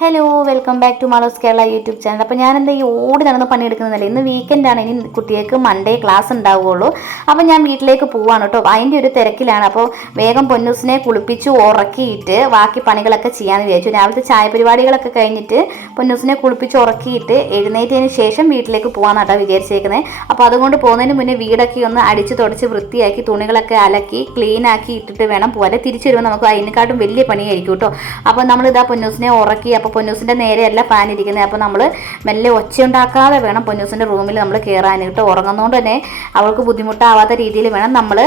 Hello welcome back to Malos Kerala YouTube channel അപ്പോൾ ഞാൻ എന്താ ഈ ഓടി നടന്ന് പണിയെടുക്കുന്നതല്ലേ? ഇന്ന് വീക്കെൻഡാണ് ഇനി കുട്ടികൾക്ക് മൺഡേ ക്ലാസ് ഉണ്ടാവുകയുള്ളൂ. അപ്പോൾ ഞാൻ വീട്ടിലേക്ക് പോവാണ് കേട്ടോ. അതിന്റെ ഒരു തിരക്കിലാണ്. അപ്പോൾ വേഗം പൊന്നൂസിനെ കുളിപ്പിച്ച് ഉറക്കിയിട്ട് ബാക്കി പണികളൊക്കെ ചെയ്യാമെന്ന് വിചാരിച്ചു. രാവിലത്തെ ചായ പരിപാടികളൊക്കെ കഴിഞ്ഞിട്ട് പൊന്നൂസിനെ കുളിപ്പിച്ച് ഉറക്കിയിട്ട് എഴുന്നേറ്റതിന് ശേഷം വീട്ടിലേക്ക് പോകാമെന്നാണ് കേട്ടോ വിചാരിച്ചേക്കുന്നത് അപ്പോൾ അതുകൊണ്ട് പോകുന്നതിന് മുന്നേ വീടൊക്കെ ഒന്ന് അടിച്ച് തുടച്ച് വൃത്തിയാക്കി തുണികളൊക്കെ അലക്കി ക്ലീൻ ആക്കി ഇട്ടിട്ട് വേണം പോകാൻ തിരിച്ചു വരുമ്പോൾ നമുക്ക് അതിനെക്കാട്ടും വലിയ പണിയായിരിക്കും കേട്ടോ. അപ്പോൾ നമ്മളിതാ പൊന്നൂസിനെ ഉറക്കി അപ്പോൾ പൊന്നൂസിന്റെ നേരെയല്ല ഫാൻ ഇരിക്കുന്നത് അപ്പോൾ നമ്മൾ മെല്ലെ ഒച്ച ഉണ്ടാക്കാതെ വേണം പൊന്നൂസിന്റെ റൂമിൽ നമ്മൾ കയറാൻ കേട്ടോ ഉറങ്ങുന്നതുകൊണ്ട് തന്നെ അവൾക്ക് ബുദ്ധിമുട്ടാവാത്ത രീതിയിൽ വേണം നമ്മൾ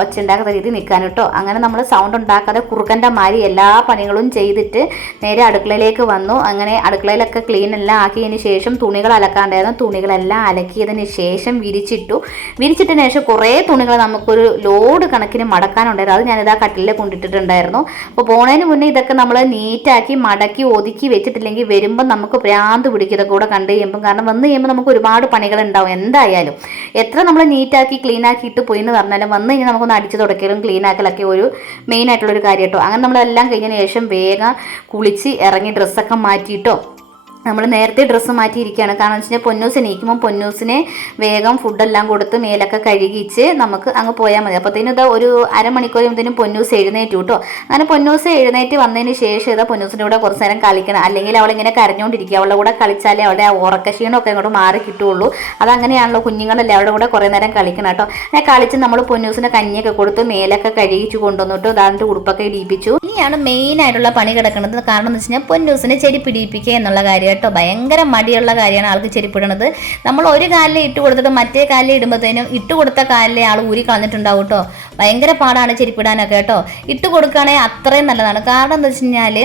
ഒച്ച ഉണ്ടാക്കാത്ത രീതിയിൽ നിൽക്കാൻ കേട്ടോ അങ്ങനെ നമ്മൾ സൗണ്ട് ഉണ്ടാക്കാതെ കുറുക്കന്റെ മാതിരി എല്ലാ പണികളും ചെയ്തിട്ട് നേരെ അടുക്കളയിലേക്ക് വന്നു. അങ്ങനെ അടുക്കളയിലൊക്കെ ക്ലീൻ എല്ലാം ആക്കിയതിന് ശേഷം തുണികൾ അലക്കാണ്ടായിരുന്നു. തുണികളെല്ലാം അലക്കിയതിന് ശേഷം വിരിച്ചിട്ടു. വിരിച്ചിട്ടതിന് ശേഷം കുറേ തുണികൾ നമുക്കൊരു ലോഡ് കണക്കിന് മടക്കാനുണ്ടായിരുന്നു. അത് ഞാനിതാ കട്ടിലെ കൊണ്ടിട്ടിട്ടുണ്ടായിരുന്നു. അപ്പോൾ പോണതിന് മുന്നേ ഇതൊക്കെ നമ്മൾ നീറ്റാക്കി മടക്കി ഒതുക്കി വെച്ചിട്ടില്ലെങ്കിൽ വരുമ്പോൾ നമുക്ക് ഭ്രാന്ത് പിടിക്കും കൂടെ കണ്ടു കഴിയുമ്പോൾ കാരണം വന്ന് കഴിയുമ്പോൾ നമുക്ക് ഒരുപാട് പണികൾ ഉണ്ടാവും. എന്തായാലും എത്ര നമ്മൾ നീറ്റാക്കി ക്ലീൻ ആക്കി ഇട്ട് പോയി എന്ന് പറഞ്ഞാലും വന്ന് കഴിഞ്ഞാൽ നമുക്കൊന്ന് അടിച്ച് തുടക്കലും ക്ലീൻ ആക്കലൊക്കെ ഒരു മെയിൻ ആയിട്ടുള്ളൊരു കാര്യം കേട്ടോ അങ്ങനെ നമ്മളെല്ലാം കഴിഞ്ഞതിന് ശേഷം വേഗം കുളിച്ച് ഇറങ്ങി ഡ്രസ്സൊക്കെ മാറ്റിയിട്ടോ. നമ്മൾ നേരത്തെ ഡ്രസ്സ് മാറ്റിയിരിക്കുകയാണ്. കാരണം വെച്ച് കഴിഞ്ഞാൽ പൊന്നൂസ് എണീക്കുമ്പോൾ പൊന്നൂസിനെ വേഗം ഫുഡെല്ലാം കൊടുത്ത് മേലൊക്കെ കഴുകിച്ച് നമുക്ക് അങ്ങ് പോയാൽ മതി. അപ്പോഴത്തേനും ഇതാ ഒരു അരമണിക്കൂർ ഇതിനും പൊന്നൂസ് എഴുന്നേറ്റ് കേട്ടോ അങ്ങനെ പൊന്നൂസ് എഴുന്നേറ്റ് വന്നതിന് ശേഷം ഇതാ പൊന്നൂസിന്റെ കൂടെ കുറച്ച് നേരം കളിക്കണം. അല്ലെങ്കിൽ അവളിങ്ങനെ കരഞ്ഞുകൊണ്ടിരിക്കുക അവളുടെ കൂടെ കളിച്ചാലേ അവളുടെ ആ ഉറക്കക്ഷീണമൊക്കെ ഇങ്ങോട്ട് മാറി കിട്ടുള്ളൂ അതങ്ങനെയാണല്ലോ കുഞ്ഞുങ്ങളല്ലേ അവളുടെ കൂടെ കുറേ നേരം കളിക്കണം കേട്ടോ. അങ്ങനെ കളിച്ച് നമ്മൾ പൊന്നൂസിന് കഞ്ഞിയൊക്കെ കൊടുത്ത് മേലൊക്കെ കഴുകിച്ച് കൊണ്ടുവന്നിട്ട് ഇതാണ്ട് ഉടുപ്പൊക്കെ ഇടിപ്പിച്ചു ഇനിയാണ് മെയിൻ ആയിട്ടുള്ള പണി കിടക്കുന്നത്. കാരണം എന്ന് വെച്ച് കഴിഞ്ഞാൽ പൊന്നൂസിനെ ചെടി പിടിപ്പിക്കുക എന്നുള്ള കാര്യം കേട്ടോ. ഭയങ്കര മടിയുള്ള കാര്യമാണ് ആൾക്ക് ചെരിപ്പിടണത് നമ്മൾ ഒരു കാലിൽ ഇട്ട് കൊടുത്തിട്ട് മറ്റേ കാലിൽ ഇടുമ്പോഴത്തേനും ഇട്ട് കൊടുത്ത കാലിലെ ആൾ ഊരി കളഞ്ഞിട്ടുണ്ടാവും കേട്ടോ. ഭയങ്കര പാടാണ് ചെരിപ്പിടാനൊക്കെ കേട്ടോ. ഇട്ട് കൊടുക്കുകയാണെങ്കിൽ അത്രയും നല്ലതാണ്. കാരണം എന്താ വെച്ച് കഴിഞ്ഞാൽ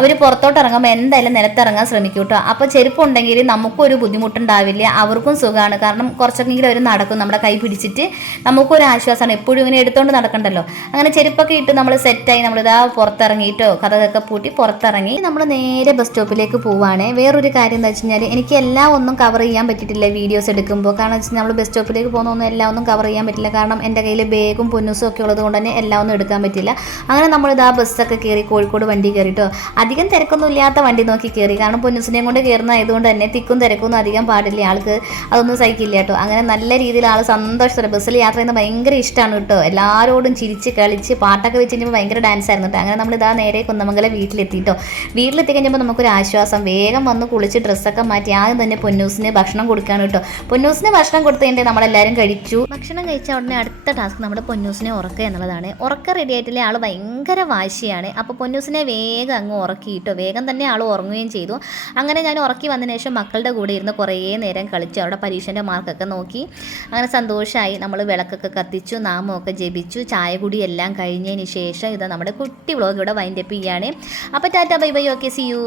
അവർ പുറത്തോട്ട് ഇറങ്ങുമ്പോൾ എന്തായാലും നിലത്തിറങ്ങാൻ ശ്രമിക്കും കേട്ടോ. അപ്പോൾ ചെരുപ്പുണ്ടെങ്കിൽ നമുക്കും ഒരു ബുദ്ധിമുട്ടുണ്ടാവില്ല. അവർക്കും സുഖമാണ്. കാരണം കുറച്ചൊക്കെങ്കിലും അവർ നടക്കും. നമ്മുടെ കൈ പിടിച്ചിട്ട് നമുക്കും നമുക്കൊരു ആശ്വാസമാണ്. എപ്പോഴും ഇങ്ങനെ എടുത്തുകൊണ്ട് നടക്കണ്ടല്ലോ. അങ്ങനെ ചെരുപ്പൊക്കെ ഇട്ട് നമ്മൾ സെറ്റായി നമ്മളിതാ പുറത്തിറങ്ങിയിട്ടോ കഥകൊക്കെ പൂട്ടി പുറത്തിറങ്ങി നമ്മൾ നേരെ ബസ് സ്റ്റോപ്പിലേക്ക് പോവുകയാണ് വേറൊരു കാര്യം എന്താ വെച്ച് കഴിഞ്ഞാൽ എനിക്ക് എല്ലാം ഒന്നും കവർ ചെയ്യാൻ പറ്റിയിട്ടില്ല വീഡിയോസ് എടുക്കുമ്പോൾ കാരണം നമ്മൾ ബസ് സ്റ്റോപ്പിലേക്ക് പോകുന്ന ഒന്നും എല്ലാം ഒന്നും കവർ ചെയ്യാൻ പറ്റില്ല. കാരണം എന്റെ കയ്യിൽ ബാഗും പൊന്നൂസും ഒക്കെ ഉള്ളത് കൊണ്ട് തന്നെ എല്ലാം ഒന്നും എടുക്കാൻ പറ്റില്ല. അങ്ങനെ നമ്മളിതാ ബസ്സൊക്കെ കയറി കോഴിക്കോട് വണ്ടി കയറിയിട്ടോ അധികം തിരക്കൊന്നും ഇല്ലാത്ത വണ്ടി നോക്കി കയറി. കാരണം പൊന്നൂസിനെയും കൊണ്ട് കയറുന്ന ആയതുകൊണ്ട് തന്നെ തിക്കും തിരക്കൊന്നും അധികം പാടില്ല. ആൾക്ക് അതൊന്നും സഹിക്കില്ല കേട്ടോ. അങ്ങനെ നല്ല രീതിയിൽ ആൾ സന്തോഷത്തോടെ ബസ്സിൽ യാത്ര ചെയ്യുന്നത് ഭയങ്കര ഇഷ്ടമാണ് കേട്ടോ. എല്ലാവരോടും ചിരിച്ച് കളിച്ച് പാട്ടൊക്കെ വെച്ച് കഴിഞ്ഞപ്പോൾ ഭയങ്കര ഡാൻസ് ആയിരുന്നു കേട്ടോ. അങ്ങനെ നമ്മൾ ഇതാ നേരെ കുന്നമംഗലം വീട്ടിലെത്തിയിട്ടോ വീട്ടിലെത്തി കഴിഞ്ഞപ്പോൾ നമുക്കൊരു ആശ്വാസം. വേഗം വന്ന് കുളിച്ച് ഡ്രസ്സൊക്കെ മാറ്റി ആദ്യം തന്നെ പൊന്നൂസിന് ഭക്ഷണം കൊടുക്കുകയാണ് കേട്ടോ. പൊന്നൂസിന് ഭക്ഷണം കൊടുത്തു കഴിഞ്ഞാൽ നമ്മളെല്ലാവരും കഴിച്ചു. ഭക്ഷണം കഴിച്ച ഉടനെ അടുത്ത ടാസ്ക് നമ്മുടെ പൊന്നൂസിനെ ഉറക്കുക എന്നുള്ളതാണ്. ഉറക്ക റെഡി ആയിട്ടില്ലേ? ആൾ ഭയങ്കര വാശിയാണ്. അപ്പോൾ പൊന്നൂസിനെ വേഗം അങ്ങ് ഉറക്കിയിട്ടോ. വേഗം തന്നെ ആൾ ഉറങ്ങുകയും ചെയ്തു. അങ്ങനെ ഞാൻ ഉറക്കി വന്നതിന് ശേഷം മക്കളുടെ കൂടെ ഇരുന്ന് കുറേ നേരം കളിച്ചു. അവിടെ പരീക്ഷന്റെ മാർക്കൊക്കെ നോക്കി. അങ്ങനെ സന്തോഷമായി നമ്മൾ വിളക്കൊക്കെ കത്തിച്ചു. നാമമൊക്കെ ജപിച്ചു. ചായ കൂടി എല്ലാം കഴിഞ്ഞതിന് ശേഷം ഇത് നമ്മുടെ കുട്ടി വ്ളോഗ് ഇവിടെ വൈൻഡപ്പ് ചെയ്യാണ് അപ്പോൾ tata bye bye okay see you